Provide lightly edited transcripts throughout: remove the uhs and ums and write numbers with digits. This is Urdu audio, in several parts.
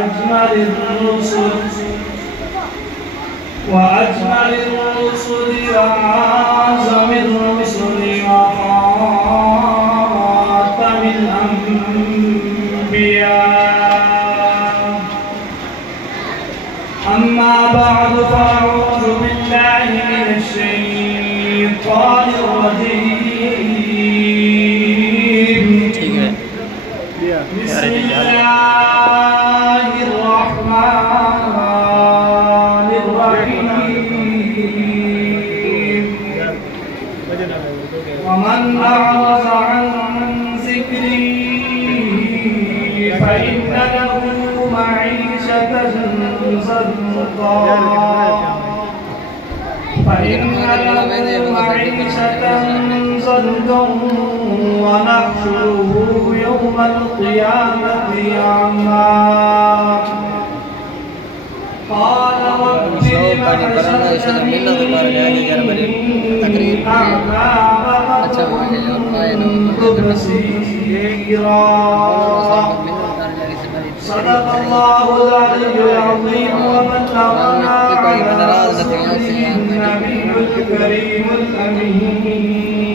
أجمل الرسل وأجمل الرسل وأعظم الرسل وخاتم الأنبياء. أما بعد فأعوذ بالله من الشيطان الرجيم. بسم الله الرحمن الرحيم. ومن أعرض عن ذكري فإن له معيشة ضنكا ونحشره يوم القيامة أعمى. قال رب لم حشرتني أعمى وقد كنت بصيرا. صدق الله العلي العظيم وبلغنا على رسوله النبي الكريم الأمين.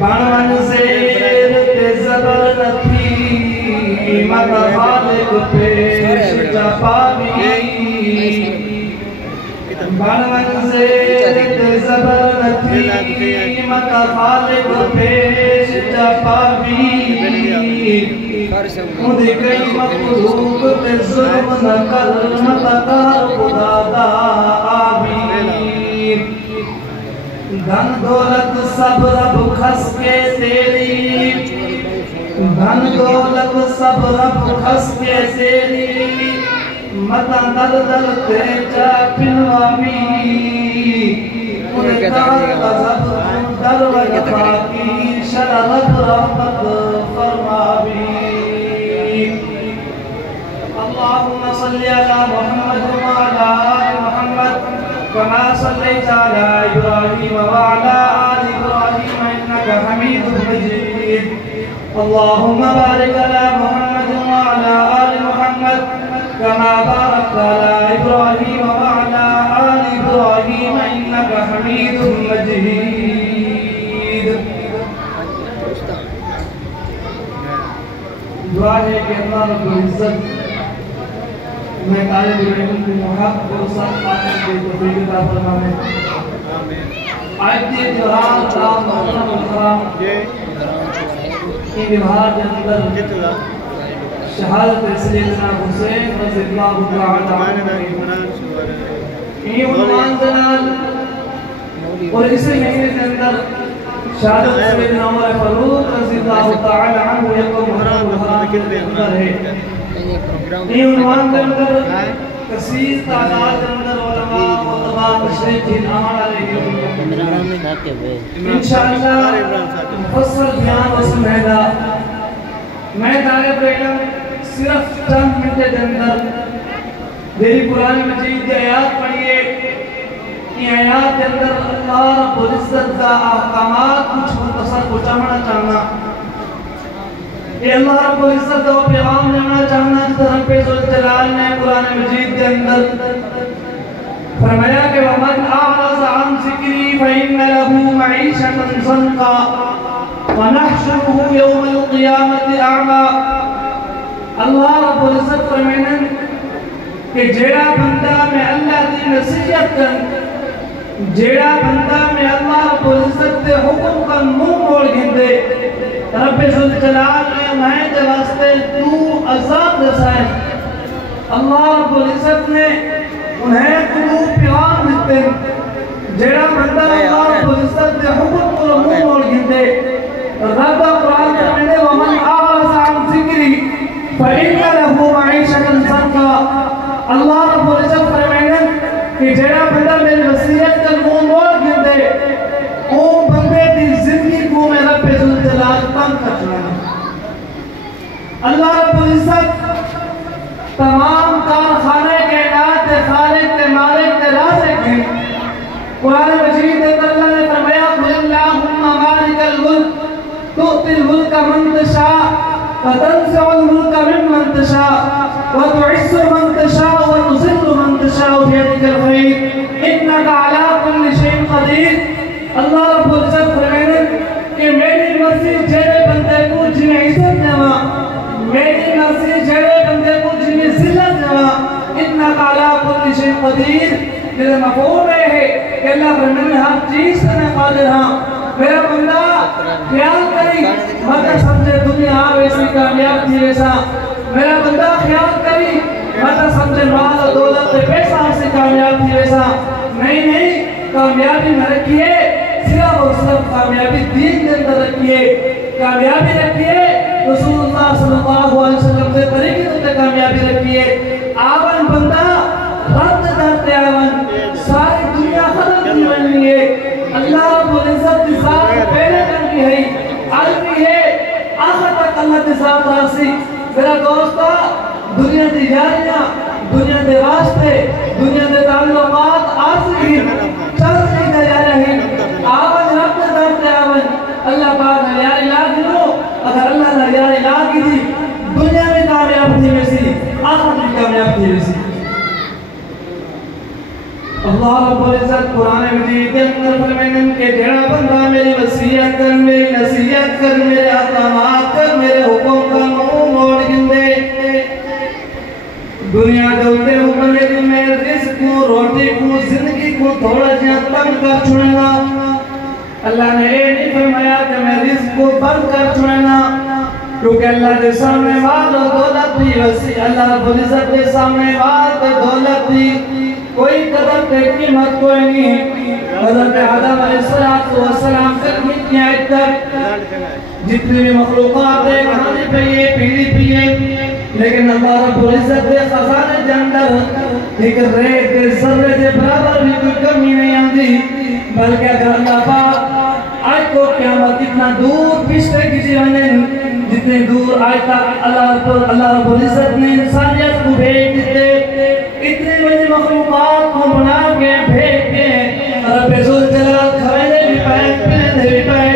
بان زیر زبر نتھی مت خالق پیش جفاوی. بان زیر زبر نتھی مت خالق پیش جفاوی. خود کئی مخلوق پہ ظلم نہ کر مت کر خدا دا آبی. دھن دولت سب رب کھس کے تیری، دھن دولت سب رب کھس کے تیری. متا در در تے جا پنوامی. انکار غضب در وجفا کی شرع رب رحمت فرماوی. اللهم صل على محمد وعلى آل محمد كما صليت على إبراهيم وعلى آل إبراهيم إنك حميد مجيد. اللهم بارك على محمد وعلى آل محمد كما باركت على إبراهيم وعلى آل إبراهيم إنك حميد مجيد. دعا ہے کہ اللہ رب العزت میں طالب علم کی محبت کو ساتھ پانے کے توفیق عطا فرمائے. آج کے جہان رام محمد الحرام کی بہار کے اندر شہادت سیدنا حسین رضی اللہ تعالی عنہ یہ عنوان جنال اور اسی مہینے کے اندر شہادت سیدنا عمر فاروق رضی اللہ تعالی عنہ یکم محرم الحرام کے اندر ہے. یہ عنوان کے اندر کثیر تعداد کے اندر علماء و طباء تشریف آمد علیہ انشاءاللہ مفصل بیان و سمیدہ. میں طالب علم صرف چند منٹ کے اندر میری قرآن مجید کی آیات پڑھیے. یہ آیات کے اندر اللہ رب العزت کا احکامات کچھ مختصر پہنچانا چاہنا. یہ اللہ رب العزت کا پیغام لینا چاہنا جس طرح رب ذوالجلال نے قرآن مجید کے اندر فرمایا کہ وَمَنْ أَعْرَضَ عَنْ ذِكْرِي فَإِنَّ لَهُ مَعِيشَةً ضَنكًا وَنَحْشُرُهُ يَوْمَ الْقِيَامَةِ أَعْمَى. اللہ رب العزت فرمایا کہ جیڑا بندہ میں اللہ دی نصیحت کر، جیڑا بندہ میں اللہ رب العزت دے حکم کا منہ موڑ گھندے، رب ذوالجلال نے انہیں دے واسطے تو عذاب دسائے. اللہ رب العزت نے انہیں تو پیغام دیتے جیڑا بندہ اللہ رب العزت دے حکم کو منہ موڑ گھندے. رب قرآن فرمانے وَمَنْ أَعْرَضَ عَنْ ذِكْرِي فَإِنَّ لَهُ مَعِيشَةً ضَنكًا. اللہ رب العزت فرمانے کہ جیڑا بندہ میری وصیت کا منہ موڑ گھندے او بندے دی زندگی کو میں رب ذوالجلال تنگ کر چڑھانا. اللہ رب العزت تمام کارخانے کے نات خالق تے مالک تے رازق ہیں. قرآن مجید میں اللہ نے فرمایا قُلِ اللَّهُمَّ مَالِكَ الْمُلْكِ تُؤْتِي الْمُلْكَ مَن تَشَاءُ وتنزع الملك ممن تشاء وتعز من تشاء وتذل من تشاء بيدك الخير انك على كل شيء قدیر. اللہ رب العزت فرمائے کہ میری مرضی جڑے بندے کو جنہیں عزت دیوا، میری مرضی جڑے بندے کو جنہیں ذلت دیوا، انک علی کل شیء قدیر. میرا مفہوم ہے کہ اللہ فرمائے ہر چیز سے میں قادر ہاں. میرا بندہ خیال کری مت سمجھے دنیا ویسی کامیاب تھی ویسا. میرا بندہ خیال کری مت سمجھے مال و دولت پیسہ سے کامیاب تھی ویسا. نہیں نہیں، کامیابی میں رکھیے صرف اور صرف کامیابی دین کے اندر رکھیے. کامیابی رکھیے رسول اللہ صلی اللہ علیہ وسلم کے طریقے سے کامیابی رکھیے. آون بندہ رد کرتے آون ساری دنیا ختم کی بننی ہے. اللہ رب العزت کی ذات پہلے کرنی ہے، عالمی ہے آخر تک اللہ کی ذات راسی. میرا دوستا دنیا دی جاریاں، دنیا دے واسطے، دنیا دے تعلقات آسکی چل نہیں دے جا رہے. آون رب کرتے آون اللہ پاک نے یا الہ دنو، اگر اللہ نے یا الہ کی دی دنیا میں کامیاب تھی ویسی آخر میں کامیاب تھی ویسی. اللہ رب العزت قرآن مجید کے اندر فرمائیں کہ جڑا بندہ میری وصیت کر، میری نصیحت کر، میرے احکامات کر، میرے حکم کا منہ موڑ گندے، دنیا کے اندر حکم ہے کہ میں رزق کو، روٹی کو، زندگی کو تھوڑا جہاں تنگ کر چھوڑے گا. اللہ نے یہ نہیں فرمایا کہ میں رزق کو بند کر چھوڑے گا، کیونکہ اللہ کے سامنے مال و دولت بھی وسیع. اللہ رب العزت کے سامنے مال و دولت بھی کوئی قدر تے قیمت کوئی نہیں. حضرت آدم علیہ السلام سے کتنی آیت تک جتنی بھی مخلوقات ہے کھانے پیئے پیڑی پیئے، لیکن اللہ رب العزت کے خزانے کے اندر ایک ریت کے ذرے کے برابر بھی کوئی کمی نہیں آتی. بلکہ اگر اللہ پاک آج کو قیامت اتنا دور پچھتے کسی بنے جتنے دور آج تک اللہ رب العزت نے انسانیت کو بھیج دیتے، اتنے بڑی مخلوقات کو بنا کے بھیج کے رب ذوالجلال کھوینے بھی پائے پینے بھی پائے،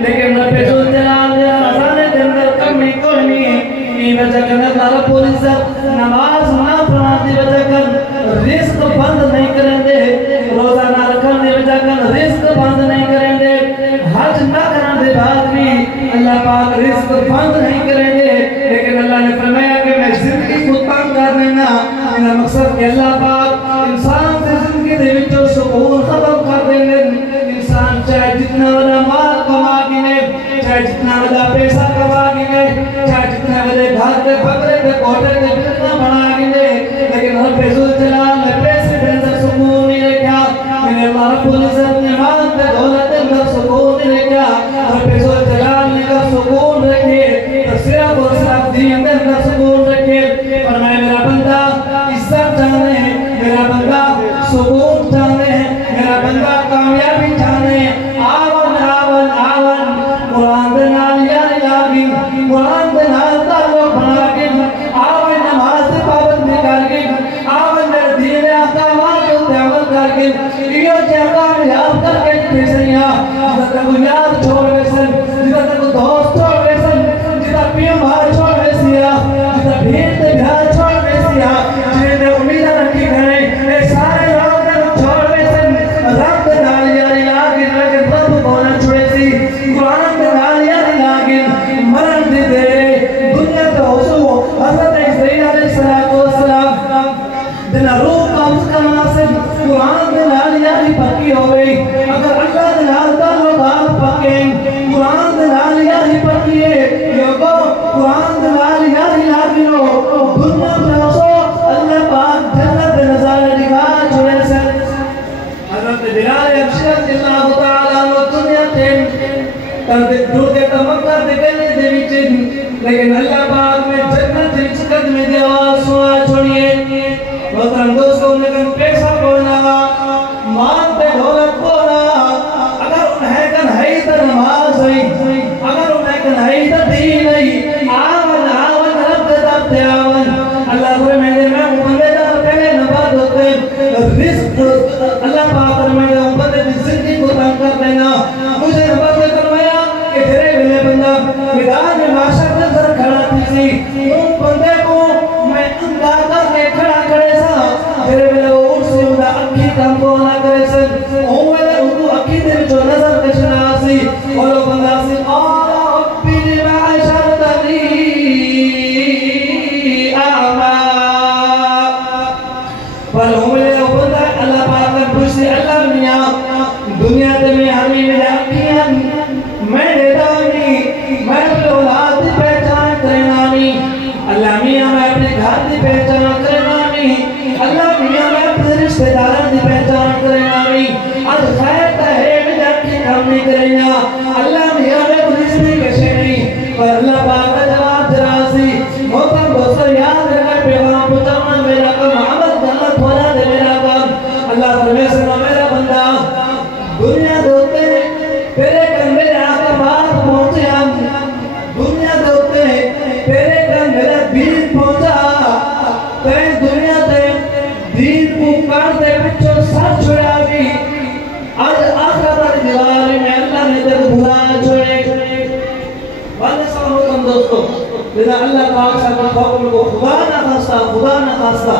لیکن رب ذوالجلال خزانے کے اندر کمی کوئی نہیں. یہ وجہ کر اللہ رب العزت نماز نہ پڑھاتی وجہ کر رزق بند نہیں کریں دے، روزہ نہ رکھنے وجہ کر رزق بند نہیں کریں دے، حج نہ کرنے دے بعد بھی اللہ پاک رزق بند نہیں کریں دے. لیکن اللہ نے فرمایا کہ میں زندگی کو تنگ کر دینا، میرا مقصد کہ اللہ پاک انسان سے زندگی دے وچوں سکون ختم کر دینے. انسان چاہے جتنا بڑا مال کما گنے، چاہے جتنا بڑا پیسہ کما گنے، چاہے جتنا بڑے گھر کے بکرے کے کوٹے کے بلدہ بنا گنے، لیکن رب ذوالجلال نے پیسے کے اندر سکون نہیں رکھا. میرے اللہ رب العزت نے مال کے دولت کے اندر سکون نہیں رکھا. رب ذوالجلال نے اگر سکون رکھے تو صرف اور صرف دین کے اندر سکون رکھے. فرمائے میرا بندہ عزت چاہنے ہیں، میرا بندہ سکون چاہنے ہیں، میرا بندہ کامیابی چاہنے ہیں. آون آون آون قرآن دے نال یاری لاگی، قرآن دے نال تعلق بنا کے، آون نماز سے پابندی کر کے، آون میرے دین احکامات کو عمل کر کے، یہ جہاں یاد کر کے پیسیاں جدہ تک یاد چھوڑ ویسن، جدہ تک دوست چھوڑ ویسن، جدہ پیم بھار چھوڑ ویسیا، جدہ بھیڑ تے بھار چھوڑ ویسیا، جنہیں نے امید رکھی گھنے اے سارے لوگ نے چھوڑ ویسن. رب دے نال یاری لاگن لیکن رب کو نہ چھوڑے سی، قرآن دے نال یاری لاگن مرن دے دے دنیا تے حسو. حضرت عیسیٰ علیہ السلام دنہ روح کا اس کا مناسب قرآن دے نال یاری پکی ہو گئی. اگر اللہ دے نال تعلقات پکیں، قرآن دے نال یاری پکی ہے، لوگوں قرآن دے نال یاری لاگنو دنیا تے حسو اللہ پاک جنت دے نظارے دکھا چھوڑے سے. حضرت بلال حبشی رضی اللہ تعالیٰ عنہ دنیا تے دور کے تمکہ دکھنے دے وچن، لیکن اللہ پاک میں جنت دے وچکت میں دی آواز سنا چھوڑیے. محترم دوستوں، لیکن پیسہ بولنا، مان تے دولت بولنا، اگر انہیں کن ہے تا نماز ہے، اگر انہیں کن ہے تا دین ہے، آون آون رب دب تے آون. اللہ کو میں نے میں بندے دا پہلے نبات ہوتے رزق اللہ پاک میں نے بندے کی زندگی کو تنگ کر دینا. مجھے نبات فرمایا کہ تیرے بلے بندہ میدان میں معاشر میں سر کھڑا سی ان بندے کو میں انگا کر کے کھڑا کرے سا جرے میں اٹھ سے انہا اکھی کام کو نہ کرے سن اوہ ان کو اکھی دے جو نظر کشنا سی اور وہ بندہ سی قال ربی لما عشرتنی اعما پر وہ بندہ اللہ پاک نے پوچھتے اللہ میاں دنیا تے میں ہمیں میرے اکھیاں میں دیتا نہیں میں اپنے اولاد دی پہچان کرنا نہیں اللہ میاں میں اپنے گھر دی پہچان کرنا نہیں اللہ میاں میں اپنے رشتہ داروں دی پہچان کرنا نہیں آج خیر ہے میں اپنے کام نہیں کرنا اللہ میاں میں پولیس نہیں کشے نہیں پر اللہ پاک کا جواب جراسی محترم دوستو یاد رکھے پیغام پہنچانا میرا کام محمد جنت ہونا دے میرا کام اللہ فرمائے سنا میرا بندہ دنیا دوتے تیرے کن میرے آقا بات پہنچے دنیا دوتے تیرے کن میرا دین پہنچا تین دنیا تے دین کو کر دے بچوں سر چھڑا بھی آج آخرت دیواری میں اللہ نے تیرے بھلا چھوڑے والے سوال ہوتم دوستو لذا اللہ پاک صاحب الخوف کو خدا نہ خواستہ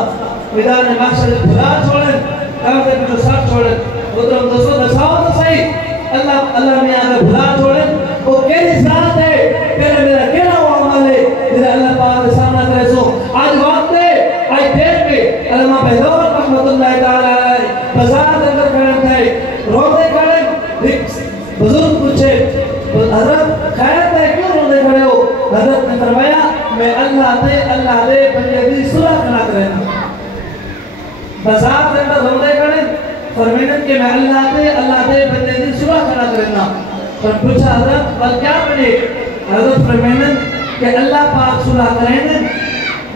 میدان محشر بھلا چھوڑے کر دے بچوں سر چھوڑے محترم دوستو دساؤ تو صحیح اللہ نے آگے بھلا چھوڑے وہ کیلی ذات ہے پہلے میرا کہنا ہوا عمل ہے جنہیں اللہ پاک کے سامنے کرے سو آج وقت ہے آج دیر پہ علماء بہدور رحمت اللہ تعالیٰ آئے بزارت اندر کھڑن تھے روندے کھڑن بزرگ پوچھے حضرت خیرت ہے کیوں روندے کھڑے ہو حضرت نے فرمایا میں اللہ دے بندے دی صلح کرنا کرنا بزارت اندر روندے کھڑن فرمینن کہ میں اللہ دے بندے دی صلح کرنا کرنا پر پوچھا حضرت بل کیا بنے حضرت فرمینن کہ اللہ پاک صلح کریں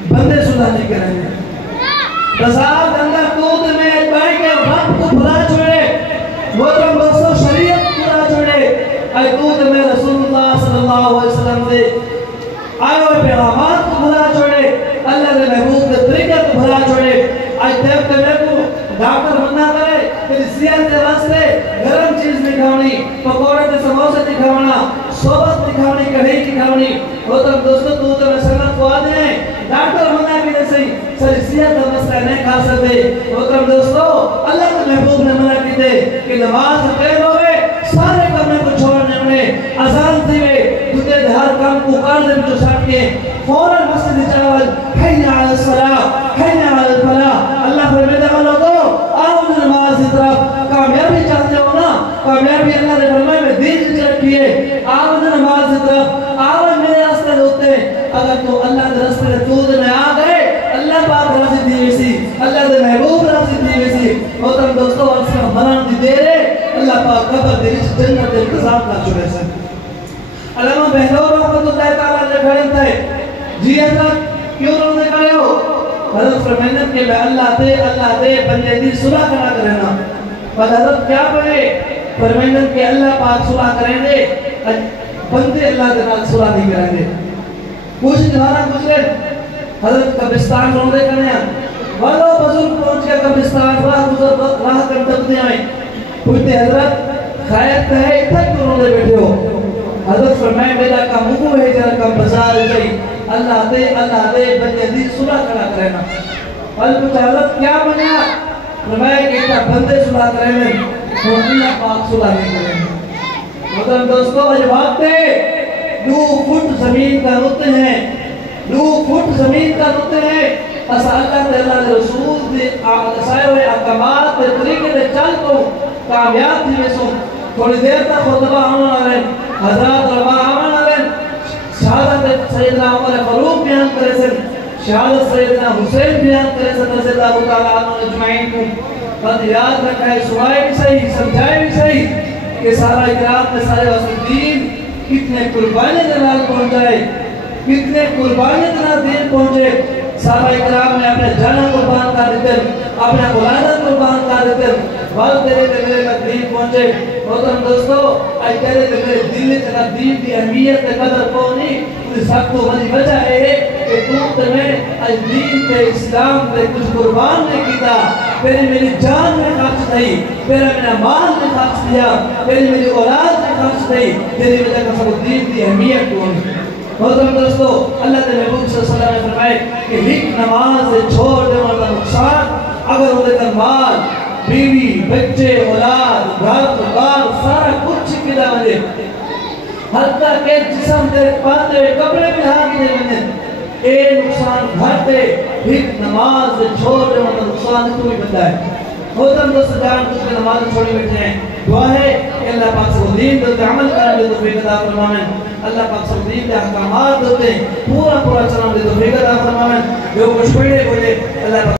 بندے صلح نہیں کریں بزارت اندر دودھ میں اتبائی کے رب کو بھلا چھوڑے محترم دوستو شریعت بھلا چھوڑے اے دودھ میں رسول اللہ صلی اللہ علیہ وسلم دے آئے ہوئے پیغامات کو بھلا چھوڑے اللہ دے محبوب دے طریقہ کو بھلا چھوڑے آج دیکھ تے میں کو ڈاکٹر بننا کرے پھر صحت کے واسطے گرم چیز دکھاونی پکوڑے تے سموسے دکھاونا صحبت دکھاونی کڑھی دکھاونی محترم دوستو تو تے میں سنت کو آدھے ہیں ڈاکٹر بننا کی جیسے ساری صحت کا مسئلہ نہیں کھا سکتے محترم دوستو اللہ کے محبوب نے منع کی دے کہ نماز قائم ہوئے سارے کرنے کو چھوڑنے انہیں اذان دیوے تجھے ہر کام کو کر دے جو ساتھ کے فوراً مسجد چاول حی علی الصلاة حی علی الفلاح اللہ فرمیدہ والوں کو آؤں نماز کی طرف کامیابی چاہتے ہو نا کامیابی اللہ نے فرمائے میں دین کی طرف کیے آؤں نماز کی طرف آؤں میرے راستے ہوتے اگر تو اللہ کے راستے دود میں آ گئے اللہ پاک راضی دیوے سی اللہ دے محبوب راضی دیوے سی محترم دوستو اس کا منان دی دے رہے اللہ پاک قبر دے اس جنت انتظام کا چھوڑے سے علامہ بہدور رحمت اللہ تعالیٰ نے کھڑے تھے جی حضرت کیوں رونے کھڑے ہو حضرت فرمائنت کہ میں اللہ دے بندے دی صلح کرنا کرنا پر حضرت کیا پڑھے فرمائنت کہ اللہ پاک صلح کریں دے بندے اللہ دے نال صلح نہیں کریں دے کچھ دوارا کچھ لیں حضرت قبرستان روندے کرنے ہیں والو بزرگ پہنچ کے قبرستان راہ کر تبدے آئیں پوچھتے حضرت خیرت ہے اتنا کیوں روندے بیٹھے ہو حضرت فرمائے میرا کا مکو ہے جنہ کا بزار جائی اللہ دے بندے دی صلح کرنا کرنا پوچھا حضرت کیا بنیا فرمائے کہ اتنا بندے صلح کرنے تو اللہ پاک صلح نہیں کرنے محترم دوستو آج وقت ہے 2 فٹ زمین کا نطے ہیں 2 فٹ زمین کا نطے ہیں اسا اللہ تعالیٰ دے رسول دے سائے ہوئے احکامات دے طریقے دے چل کو کامیاب تھی ویسوں تھوڑی دیر تک خطبہ آمن آلیں حضرات علماء آمن آلیں شہادت سیدنا عمر فاروق بیان کرے سن شہادت سیدنا حسین بیان کرے سن رضی اللہ تعالیٰ عنہ اجمعین کو بات یاد رکھا ہے سنائے بھی صحیح سمجھائے بھی صحیح کہ سارا اقرار میں سارے واسط دین کتنے قربانی دلال پہنچائے کتنے قربانی دلال دین پہنچے سارا اقرار میں اپنے جانا قربان کر دیتے اپنے اولادت قربان کر دیتے وقت تیرے تے میرے کا دین پہنچے محترم دوستو آج تیرے تے میرے دل تک دین کی اہمیت تے قدر پہنی اس سب کو بڑی وجہ ہے کہ تو میں آج دین تے اسلام تے کچھ قربان نے کیتا پہلے میری جان میں خرچ تھی پہلے میرا مال میں خرچ دیا پہلے میری اولاد میں خرچ تھی تیری وجہ کا سب دین کی اہمیت کو محترم دوستو اللہ تے فرمائے کہ ایک نماز چھوڑ دے والا نقصان اگر وہ کا مال بیوی بچے اولاد گھر بار سارا کچھ کدا وجے حتیٰ کہ جسم دے پاندے کپڑے بھی ہاں دے ونے اے نقصان گھر دے ایک نماز چھوڑ دے والا نقصان تو بھی بتا ہے ہوتم دوست جان کچھ نماز چھوڑی بیٹھے ہیں دعا ہے کہ اللہ پاک سے دین دے عمل کرنے دے توفیق عطا فرمائیں اللہ پاک سے دین دے احکامات دے پورا چلانے دے توفیق عطا فرمائیں جو کچھ پڑھے بولے اللہ پاک